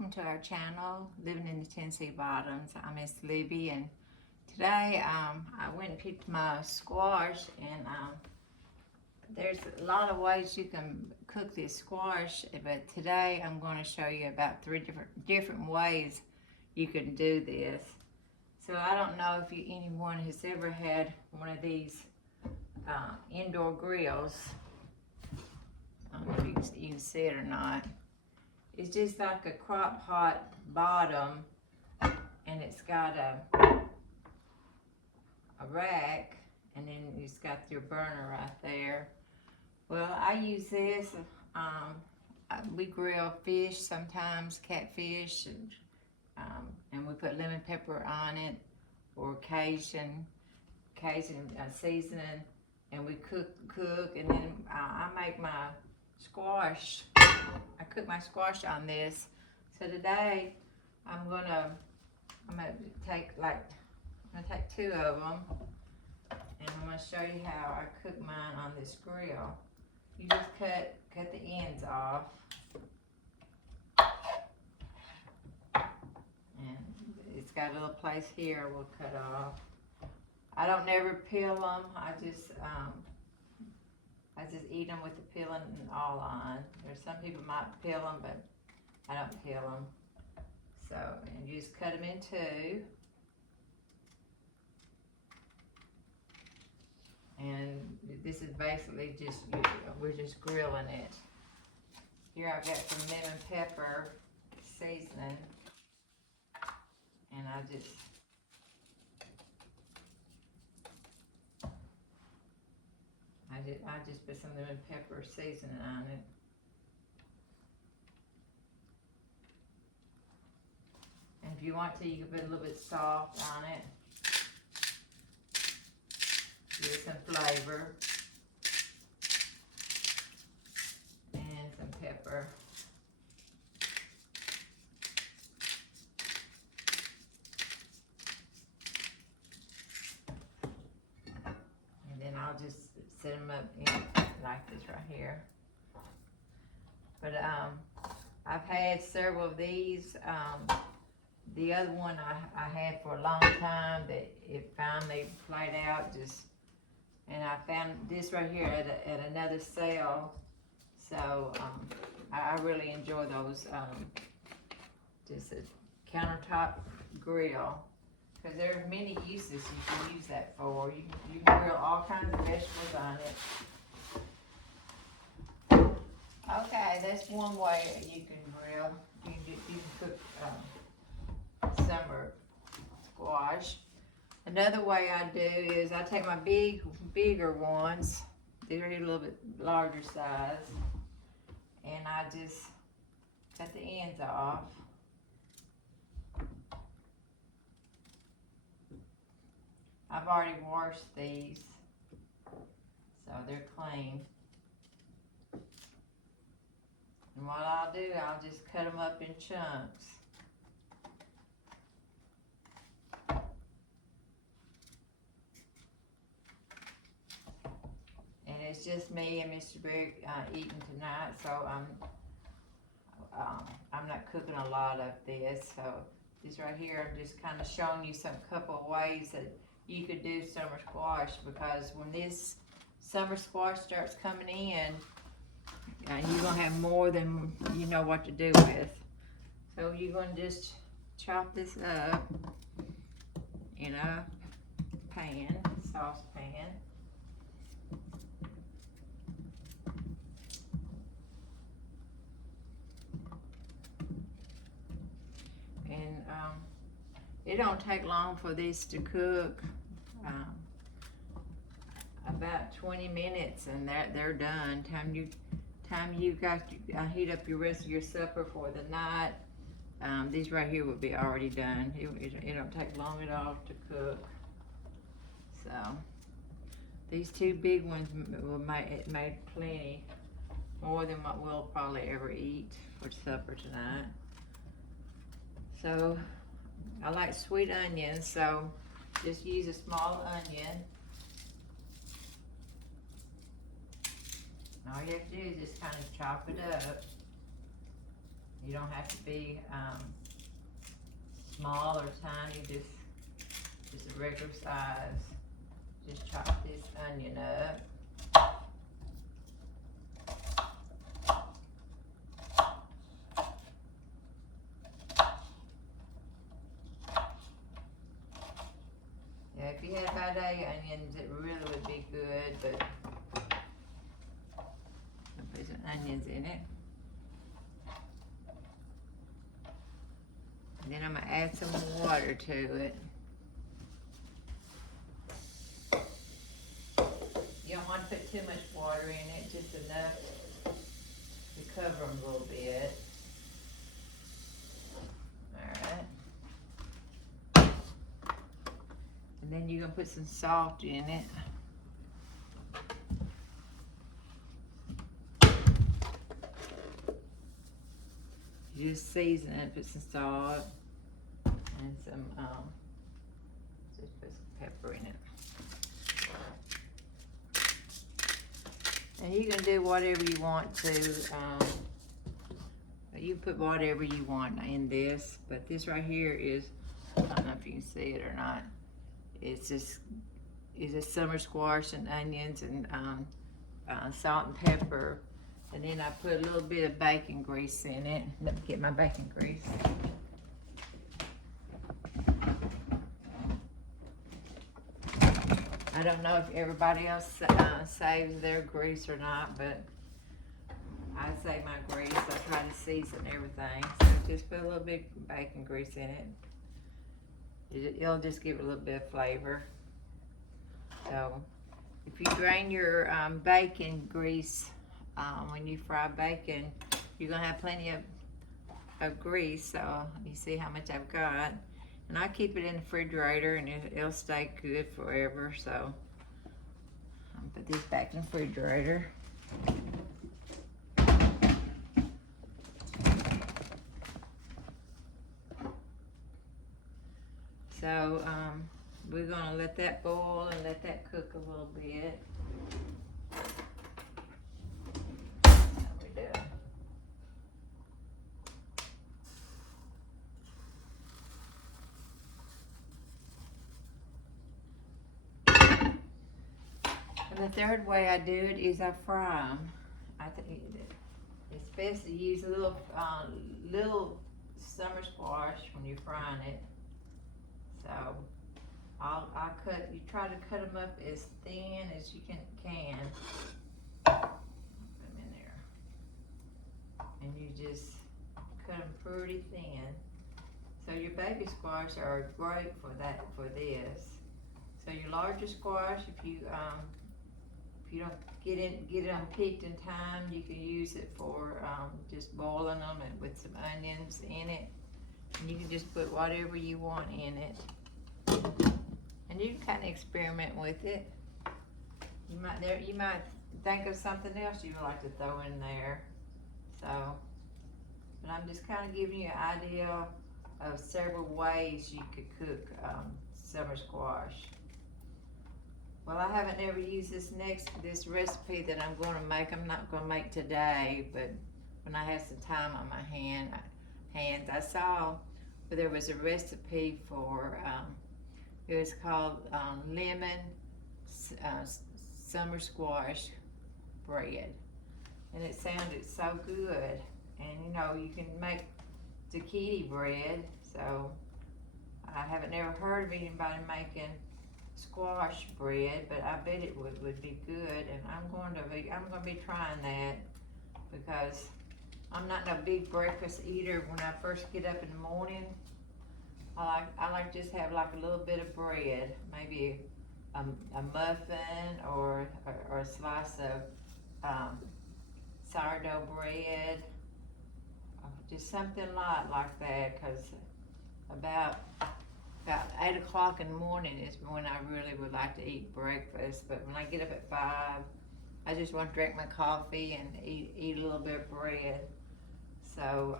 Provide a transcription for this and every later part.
welcome to our channel, Living in the Tennessee Bottoms. I'm Miss Libby, and today I went and picked my squash, and there's a lot of ways you can cook this squash, but today I'm going to show you about three different ways you can do this. So I don't know if anyone has ever had one of these indoor grills. I don't know if you can see it or not. It's just like a crock pot bottom, and it's got a rack, and then it's got your burner right there. Well, I use this. We grill fish sometimes, catfish, and we put lemon pepper on it, or Cajun seasoning, and we cook, and then I make my squash. I cook my squash on this. So today I'm gonna take two of them, and I'm gonna show you how I cook mine on this grill. You just cut the ends off, and it's got a little place here we'll cut off. I don't never peel them. I just eat them with the peeling and all on. There's some people might peel them, but I don't peel them. So, and you just cut them in two. And this is basically just, we're just grilling it. Here I've got some lemon pepper seasoning. And I just put some lemon pepper seasoning on it. And if you want to, you can put a little bit of salt on it. Give it some flavor. And some pepper. And then I'll just set them up in like this right here. But I've had several of these. The other one I had for a long time that it finally played out, and I found this right here at another sale. So I really enjoy those. Just a countertop grill, because there are many uses you can use that for. You can grill all kinds of vegetables on it. Okay, that's one way you can grill. You can cook summer squash. Another way I do is I take my bigger ones. They're a little bit larger size, and I just cut the ends off. I've already washed these, so they're clean. And what I'll do, I'll just cut them up in chunks. And it's just me and Mr. Berry eating tonight, so I'm not cooking a lot of this. So this right here, I'm just kind of showing you some couple of ways that you could do summer squash, because when this summer squash starts coming in, you're gonna have more than you know what to do with. So you're gonna just chop this up in a saucepan. And it don't take long for this to cook. About 20 minutes, and they're done. Time you got heat up your rest of your supper for the night. These right here will be already done. It don't take long at all to cook. So these two big ones made plenty, more than what we'll probably ever eat for supper tonight. So I like sweet onions, so just use a small onion. All you have to do is just kind of chop it up. You don't have to be small or tiny, just a regular size. Just chop this onion up. Yeah, if you had Vade onions, it really would be good, but I'll put some onions in it. And then I'm gonna add some water to it. You don't want to put too much water in it, just enough to cover them a little bit. Alright. And then you're gonna put some salt in it. You just season it, put some salt and some, just put some pepper in it. And you can do whatever you want to. You put whatever you want in this, but this right here is, I don't know if you can see it or not. It's just summer squash and onions and salt and pepper. And then I put a little bit of bacon grease in it. Let me get my bacon grease. I don't know if everybody else saves their grease or not, but I save my grease. I try to season everything. So just put a little bit of bacon grease in it. It'll just give it a little bit of flavor. So if you drain your bacon grease when you fry bacon, you're gonna have plenty of grease. So you see how much I've got. And I keep it in the refrigerator and it'll stay good forever. So I'll put these back in the refrigerator. So we're gonna let that boil and let that cook a little bit. The third way I do it is I fry them. I think it's best to use a little summer squash when you're frying it. So you try to cut them up as thin as you can. Put them in there, and you just cut them pretty thin. So your baby squash are great for this. So your larger squash, if you don't get them picked in time, you can use it for just boiling them and with some onions in it. And you can just put whatever you want in it. And you can kind of experiment with it. You might think of something else you would like to throw in there. So, but I'm just kind of giving you an idea of several ways you could cook summer squash. Well, I haven't ever used this recipe that I'm going to make. I'm not going to make today, but when I have some time on my hands, I saw where there was a recipe for, it was called lemon summer squash bread. And it sounded so good. And you know, you can make zucchini bread, so I haven't ever heard of anybody making squash bread, but I bet it would be good, and I'm going to be trying that, because I'm not no big breakfast eater. When I first get up in the morning, I like just have like a little bit of bread, maybe a muffin or a slice of sourdough bread, just something light like that, because about 8 o'clock in the morning is when I really would like to eat breakfast. But when I get up at 5, I just want to drink my coffee and eat a little bit of bread. So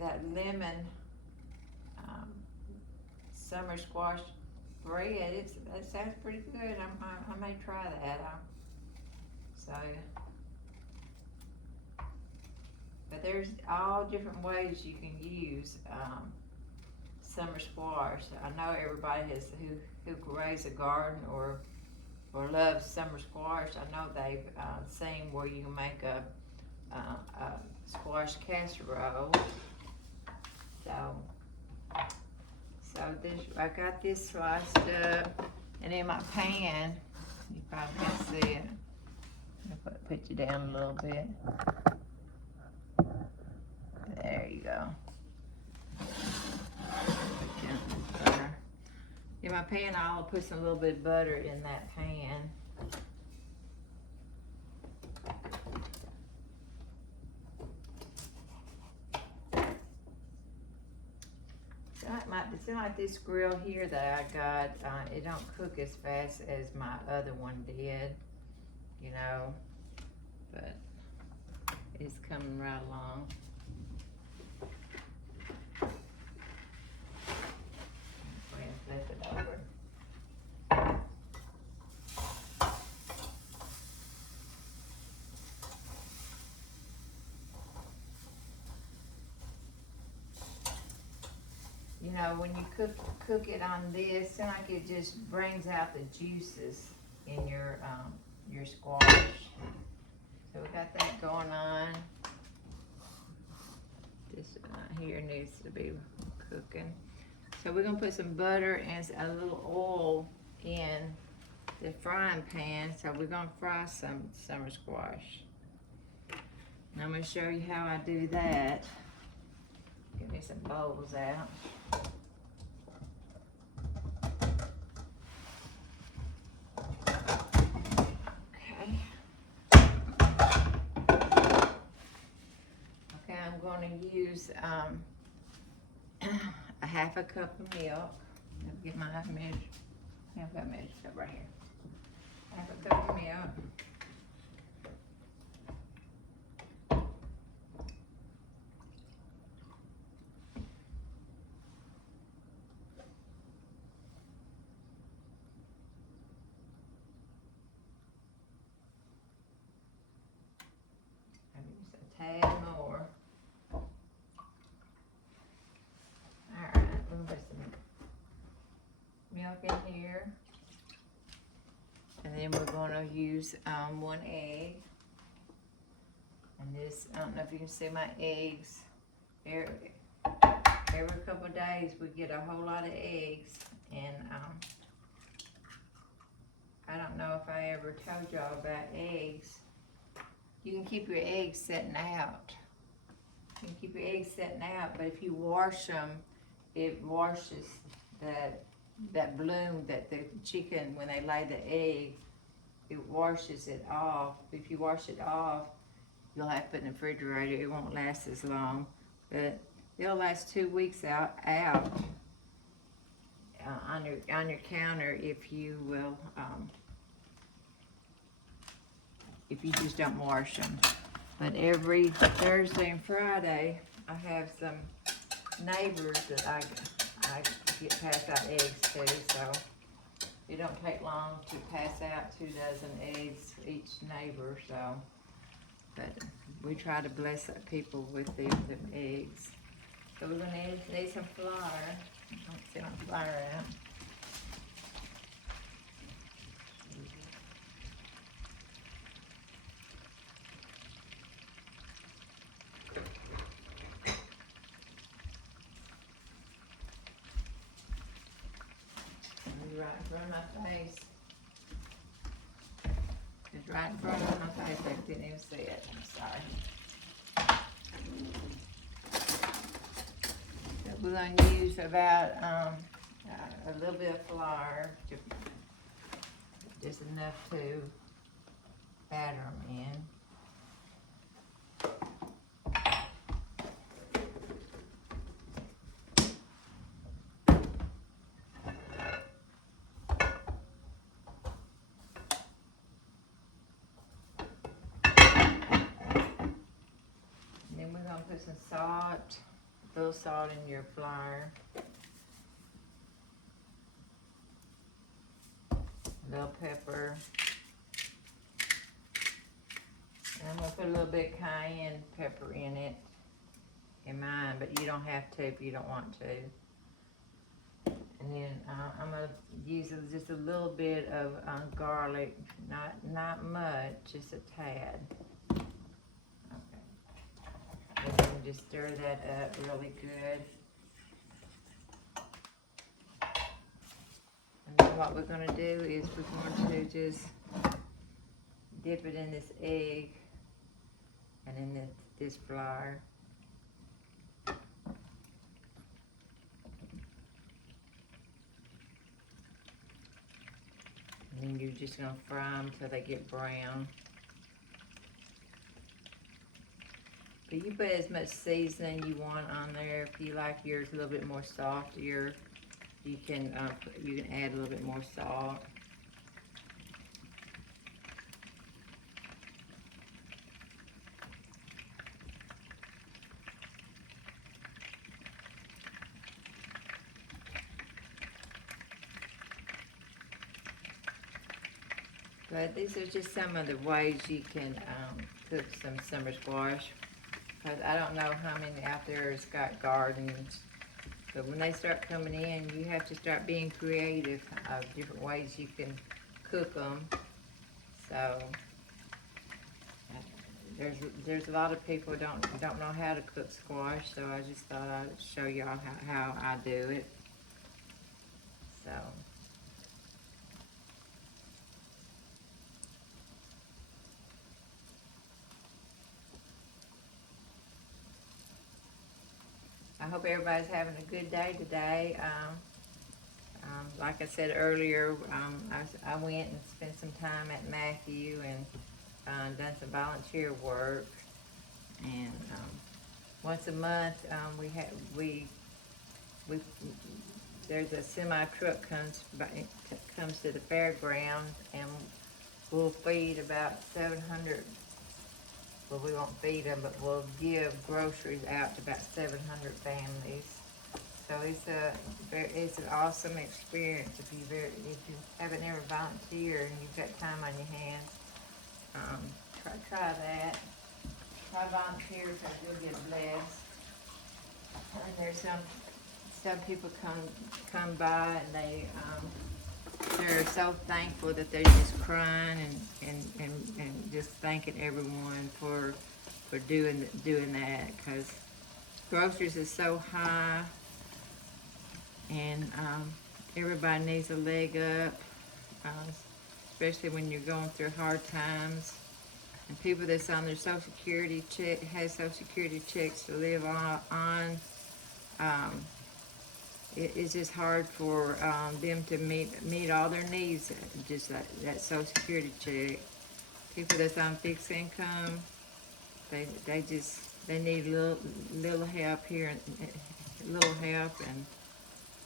that lemon summer squash bread, it sounds pretty good. I may try that. But there's all different ways you can use summer squash. I know everybody who raise a garden or loves summer squash. I know they've seen where you can make a squash casserole. So this, I got this sliced up, and in my pan, you probably can't see it. I'll put you down a little bit. There you go. In my pan, I'll put some little bit of butter in that pan. It seems like this grill here that I got, it don't cook as fast as my other one did, you know, but it's coming right along. Go ahead and flip it over. You know, when you cook it on this, it seems like it just brings out the juices in your squash. So we got that going on. This here needs to be cooking. So we're gonna put some butter and a little oil in the frying pan. So we're gonna fry some summer squash. And I'm gonna show you how I do that. Get me some bowls out. Okay, I'm going to use a half a cup of milk. I'll get my measure. I've got a measure cup right here. Half a cup of milk. Tad more. Alright, we'll put some milk in here. And then we're going to use 1 egg. And this, I don't know if you can see my eggs. Every couple of days we get a whole lot of eggs. And I don't know if I ever told y'all about eggs. You can keep your eggs setting out. You can keep your eggs setting out, but if you wash them, it washes that bloom that the chicken, when they lay the egg, it washes it off. If you wash it off, you'll have to put it in the refrigerator. It won't last as long, but it'll last 2 weeks out on your counter if you will. If you just don't wash them. But every Thursday and Friday, I have some neighbors that I get passed out eggs to, so it don't take long to pass out 2 dozen eggs for each neighbor, so. But we try to bless people with them eggs. So we're gonna need some flour. Let's get my flour out. Right in front of my face. It's right in front of my face. I didn't even see it. I'm sorry. So we're going to use about a little bit of flour, just enough to batter them in. Put some salt, a little salt in your flour, a little pepper, and I'm going to put a little bit of cayenne pepper in it. in mine, but you don't have to if you don't want to. And then I'm gonna use just a little bit of garlic, not much, just a tad. Okay. And then just stir that up really good. And then what we're gonna do is we're going to just dip it in this egg and in this flour. And then you're just gonna fry them till they get brown. But you put as much seasoning you want on there. If you like yours a little bit more saltier, you can add a little bit more salt. But these are just some of the ways you can cook some summer squash. Because I don't know how many out there has got gardens. But when they start coming in, you have to start being creative of different ways you can cook them. So there's a lot of people don't know how to cook squash. So I just thought I'd show y'all how I do it. So. I hope everybody's having a good day today. Like I said earlier, I went and spent some time at Matthew and done some volunteer work. And once a month, there's a semi truck comes to the fairgrounds, and we'll feed about 700. Well, we won't feed them, but we'll give groceries out to about 700 families. So it's an awesome experience if you haven't ever volunteered and you've got time on your hands. Try that. Try volunteer because you'll get blessed. And there's some people come by and they're so thankful that they're just crying and just thanking everyone for doing that, because groceries is so high, and everybody needs a leg up, especially when you're going through hard times. And people that's on their Social Security check, has Social Security checks to live on, it's just hard for them to meet all their needs, just that Social Security check. People that's on fixed income, they need little help here, and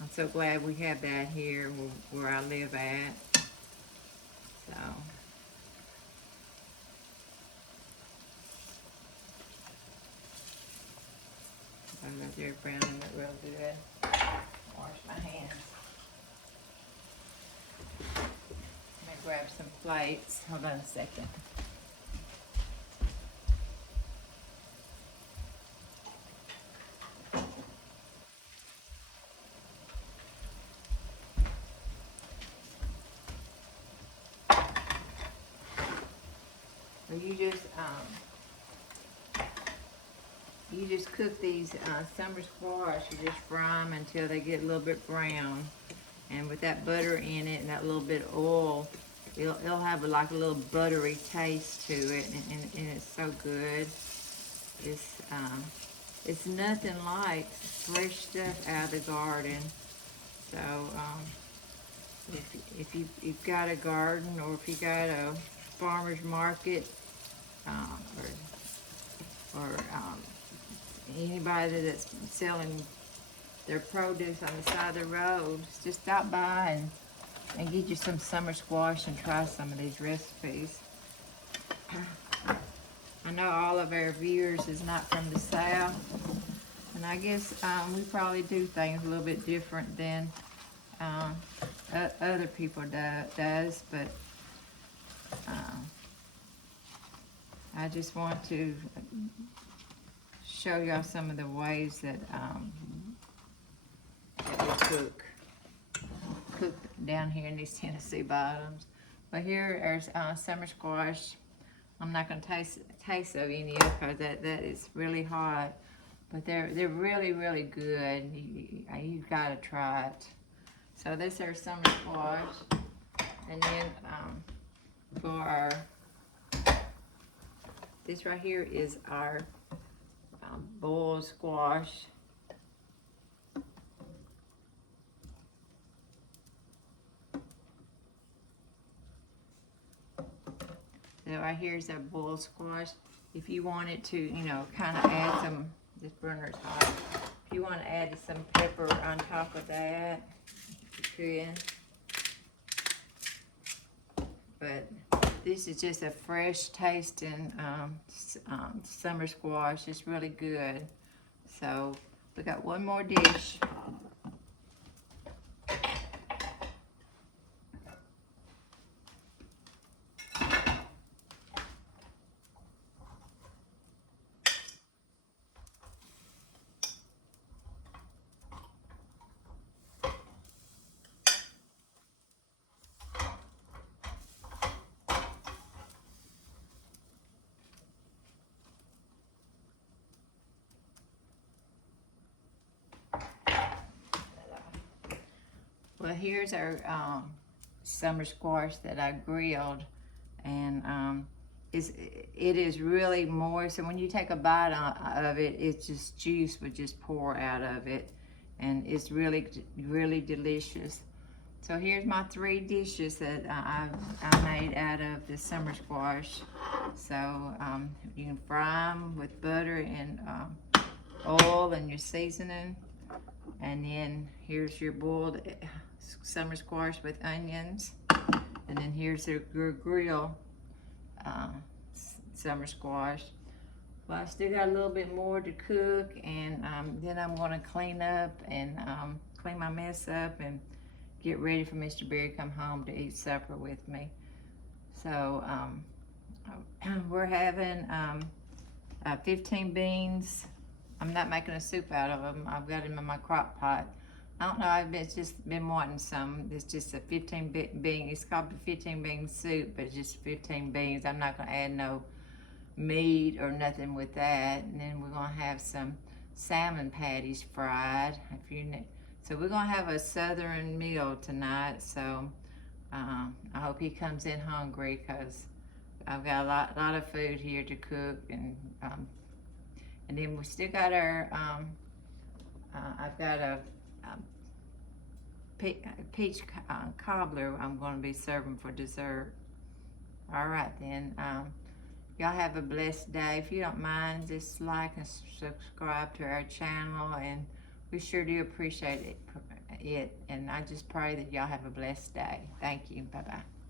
I'm so glad we have that here where I live at. So. I'm going to do browning it real good. Wash my hands. I'm going to grab some plates. Hold on a second. So you just cook these summer squash. You just fry them until they get a little bit brown. And with that butter in it and that little bit of oil, it'll have like a little buttery taste to it, and it's so good. It's nothing like fresh stuff out of the garden. So if you've got a garden, or if you got a farmer's market, or anybody that's selling their produce on the side of the road, just stop by and get you some summer squash and try some of these recipes. I know all of our viewers is not from the South, and I guess we probably do things a little bit different than other people does, but I just want to show y'all some of the ways that we cook down here in these Tennessee bottoms. But here there's summer squash. I'm not gonna taste of any of it because that is really hot. But they're really, really good. You've got to try it. So this is summer squash. And then for our, this right here is our boiled squash. So right here is our boiled squash. If you wanted to, you know, kind of add some, this burner's hot. If you want to add some pepper on top of that, you could. But this is just a fresh tasting summer squash. It's really good. So we got one more dish. Well, here's our summer squash that I grilled, and it is really moist. So when you take a bite of it, it's just juice would just pour out of it, and it's really, really delicious. So here's my 3 dishes that I made out of the summer squash. So you can fry them with butter and oil and your seasoning. And then here's your boiled summer squash with onions. And then here's the grill summer squash. Well, I still got a little bit more to cook, and then I'm going to clean up and clean my mess up and get ready for Mr. Berry to come home to eat supper with me. So we're having 15 beans. I'm not making a soup out of them. I've got them in my crock pot. I don't know, I've just been wanting some. It's just a 15 bean, it's called the 15 bean soup, but it's just 15 beans. I'm not gonna add no meat or nothing with that. And then we're gonna have some salmon patties fried. So we're gonna have a southern meal tonight. So I hope he comes in hungry, because I've got a lot of food here to cook. And then we still got our, I've got a peach cobbler I'm going to be serving for dessert. All right then. Y'all have a blessed day. If you don't mind, just like and subscribe to our channel, and we sure do appreciate it. And I just pray that y'all have a blessed day. Thank you. Bye-bye.